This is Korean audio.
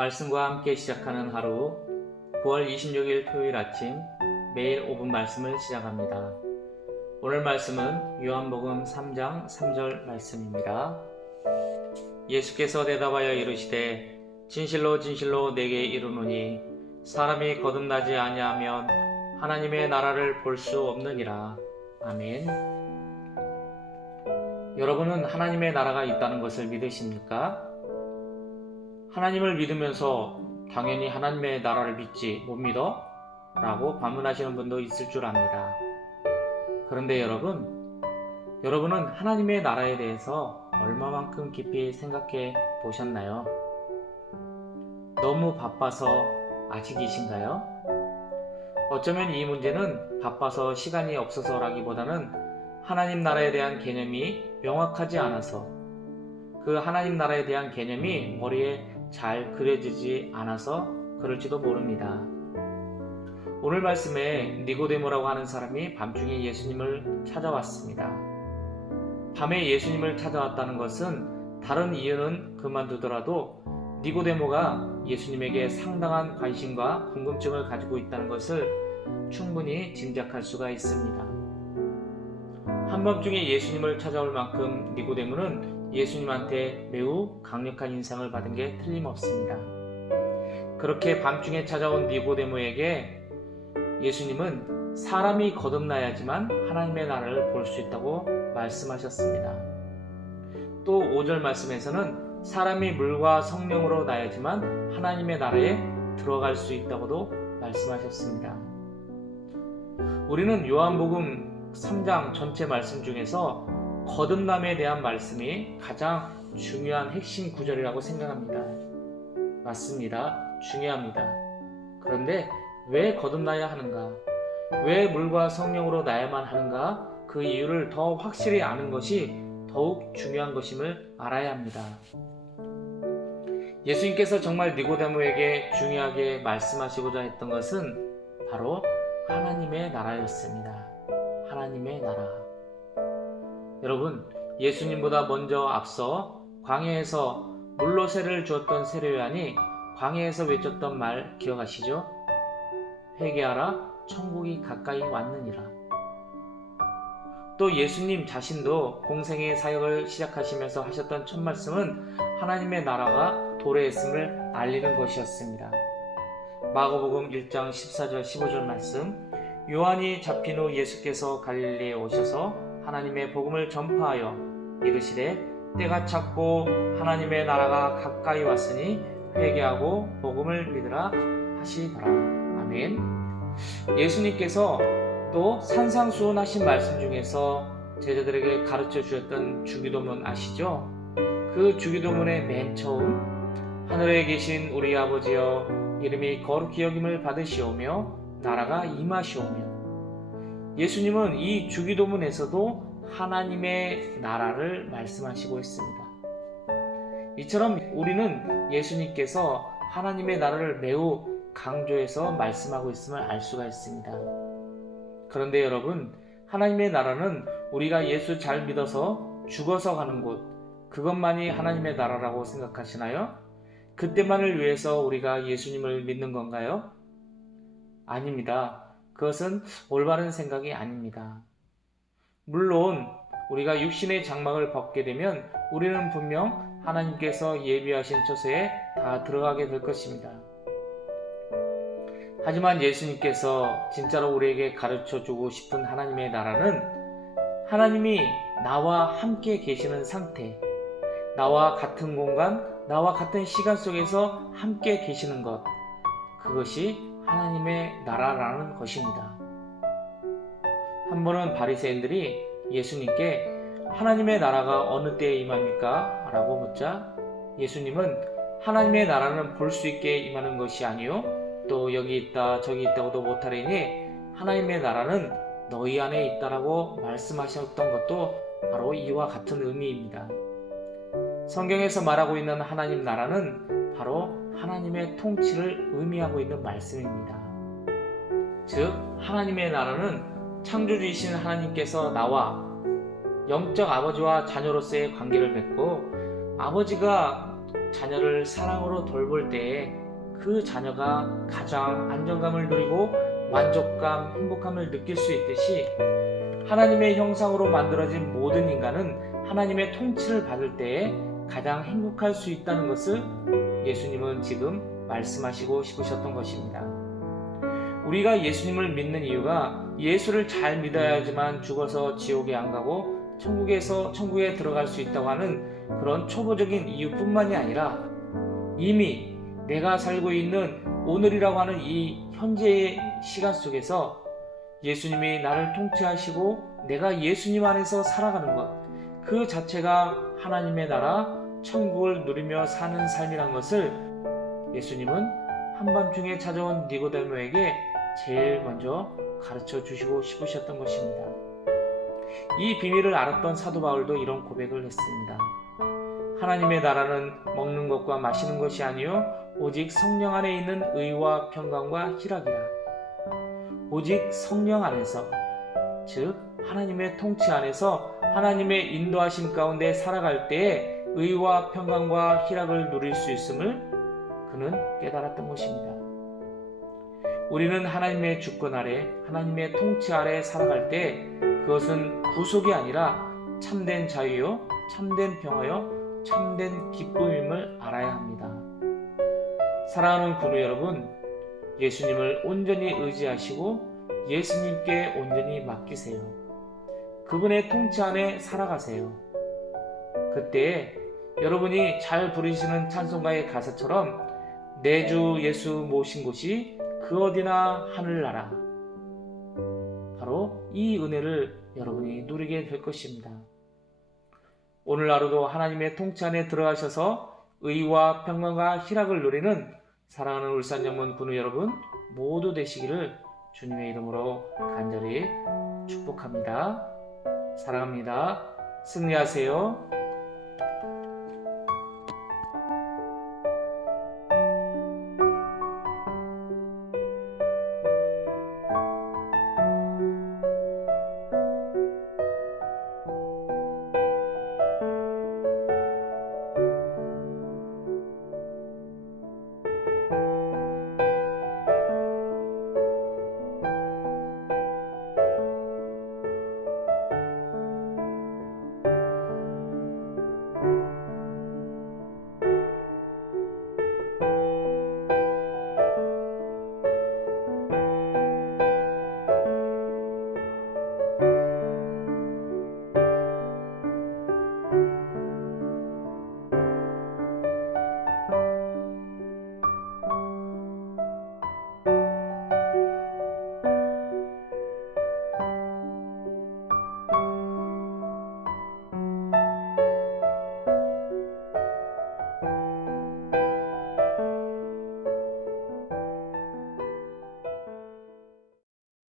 말씀과 함께 시작하는 하루 9월 26일 토요일 아침 매일 5분 말씀을 시작합니다. 오늘 말씀은 요한복음 3장 3절 말씀입니다. 예수께서 대답하여 이르시되 진실로 진실로 내게 이르노니 사람이 거듭나지 아니하면 하나님의 나라를 볼 수 없느니라. 아멘. 여러분은 하나님의 나라가 있다는 것을 믿으십니까? 하나님을 믿으면서 당연히 하나님의 나라를 믿지 못 믿어? 라고 반문하시는 분도 있을 줄 압니다. 그런데 여러분은 하나님의 나라에 대해서 얼마만큼 깊이 생각해 보셨나요? 너무 바빠서 아직이신가요? 어쩌면 이 문제는 바빠서 시간이 없어서라기보다는 하나님 나라에 대한 개념이 명확하지 않아서 그 하나님 나라에 대한 개념이 머리에 잘 그려지지 않아서 그럴지도 모릅니다. 오늘 말씀에 니고데모라고 하는 사람이 밤중에 예수님을 찾아왔습니다. 밤에 예수님을 찾아왔다는 것은 다른 이유는 그만두더라도 니고데모가 예수님에게 상당한 관심과 궁금증을 가지고 있다는 것을 충분히 짐작할 수가 있습니다. 한밤중에 예수님을 찾아올 만큼 니고데모는 예수님한테 매우 강력한 인상을 받은 게 틀림없습니다. 그렇게 밤중에 찾아온 니고데모에게 예수님은 사람이 거듭나야지만 하나님의 나라를 볼 수 있다고 말씀하셨습니다. 또 5절 말씀에서는 사람이 물과 성령으로 나야지만 하나님의 나라에 들어갈 수 있다고도 말씀하셨습니다. 우리는 요한복음 3장 전체 말씀 중에서 거듭남에 대한 말씀이 가장 중요한 핵심 구절이라고 생각합니다. 맞습니다. 중요합니다. 그런데 왜 거듭나야 하는가? 왜 물과 성령으로 나야만 하는가? 그 이유를 더 확실히 아는 것이 더욱 중요한 것임을 알아야 합니다. 예수님께서 정말 니고데모에게 중요하게 말씀하시고자 했던 것은 바로 하나님의 나라였습니다. 하나님의 나라. 여러분, 예수님보다 먼저 앞서 광야에서 물로 세례를 주었던 세례요한이 광야에서 외쳤던 말 기억하시죠? 회개하라, 천국이 가까이 왔느니라. 또 예수님 자신도 공생의 사역을 시작하시면서 하셨던 첫 말씀은 하나님의 나라가 도래했음을 알리는 것이었습니다. 마가복음 1장 14절 15절 말씀, 요한이 잡힌 후 예수께서 갈릴리에 오셔서 하나님의 복음을 전파하여 이르시되 때가 찼고 하나님의 나라가 가까이 왔으니 회개하고 복음을 믿으라 하시더라. 아멘. 예수님께서 또 산상수훈하신 말씀 중에서 제자들에게 가르쳐 주셨던 주기도문 아시죠? 그 주기도문의 맨 처음 하늘에 계신 우리 아버지여 이름이 거룩히 여김을 받으시오며 나라가 임하시오며. 예수님은 이 주기도문에서도 하나님의 나라를 말씀하시고 있습니다. 이처럼 우리는 예수님께서 하나님의 나라를 매우 강조해서 말씀하고 있음을 알 수가 있습니다. 그런데 여러분, 하나님의 나라는 우리가 예수 잘 믿어서 죽어서 가는 곳, 그것만이 하나님의 나라라고 생각하시나요? 그때만을 위해서 우리가 예수님을 믿는 건가요? 아닙니다. 그것은 올바른 생각이 아닙니다. 물론 우리가 육신의 장막을 벗게 되면 우리는 분명 하나님께서 예비하신 처소에 다 들어가게 될 것입니다. 하지만 예수님께서 진짜로 우리에게 가르쳐주고 싶은 하나님의 나라는 하나님이 나와 함께 계시는 상태, 나와 같은 공간, 나와 같은 시간 속에서 함께 계시는 것, 그것이 하나님의 나라라는 것입니다. 한 번은 바리새인들이 예수님께 하나님의 나라가 어느 때에 임합니까? 라고 묻자 예수님은 하나님의 나라는 볼 수 있게 임하는 것이 아니요 또 여기 있다 저기 있다고도 못하리니 하나님의 나라는 너희 안에 있다라고 말씀하셨던 것도 바로 이와 같은 의미입니다. 성경에서 말하고 있는 하나님 나라는 바로 하나님의 통치를 의미하고 있는 말씀입니다. 즉 하나님의 나라는 창조주이신 하나님께서 나와 영적 아버지와 자녀로서의 관계를 맺고 아버지가 자녀를 사랑으로 돌볼 때에 그 자녀가 가장 안정감을 누리고 만족감, 행복함을 느낄 수 있듯이 하나님의 형상으로 만들어진 모든 인간은 하나님의 통치를 받을 때에 가장 행복할 수 있다는 것을 예수님은 지금 말씀하시고 싶으셨던 것입니다. 우리가 예수님을 믿는 이유가 예수를 잘 믿어야지만 죽어서 지옥에 안 가고 천국에 들어갈 수 있다고 하는 그런 초보적인 이유뿐만이 아니라 이미 내가 살고 있는 오늘이라고 하는 이 현재의 시간 속에서 예수님이 나를 통치하시고 내가 예수님 안에서 살아가는 것, 그 자체가 하나님의 나라 천국을 누리며 사는 삶이란 것을 예수님은 한밤중에 찾아온 니고데모에게 제일 먼저 가르쳐 주시고 싶으셨던 것입니다. 이 비밀을 알았던 사도 바울도 이런 고백을 했습니다. 하나님의 나라는 먹는 것과 마시는 것이 아니요 오직 성령 안에 있는 의와 평강과 희락이라. 오직 성령 안에서, 즉 하나님의 통치 안에서 하나님의 인도하심 가운데 살아갈 때에 의와 평강과 희락을 누릴 수 있음을 그는 깨달았던 것입니다. 우리는 하나님의 주권 아래, 하나님의 통치 아래 살아갈 때 그것은 구속이 아니라 참된 자유요, 참된 평화요, 참된 기쁨임을 알아야 합니다. 사랑하는 군우 여러분, 예수님을 온전히 의지하시고 예수님께 온전히 맡기세요. 그분의 통치 안에 살아가세요. 그때 여러분이 잘 부르시는 찬송가의 가사처럼 내 주 예수 모신 곳이 그 어디나 하늘나라. 바로 이 은혜를 여러분이 누리게 될 것입니다. 오늘 하루도 하나님의 통치 안에 들어가셔서 의와 평강과 희락을 누리는 사랑하는 울산영문 군우 여러분 모두 되시기를 주님의 이름으로 간절히 축복합니다. 사랑합니다. 승리하세요.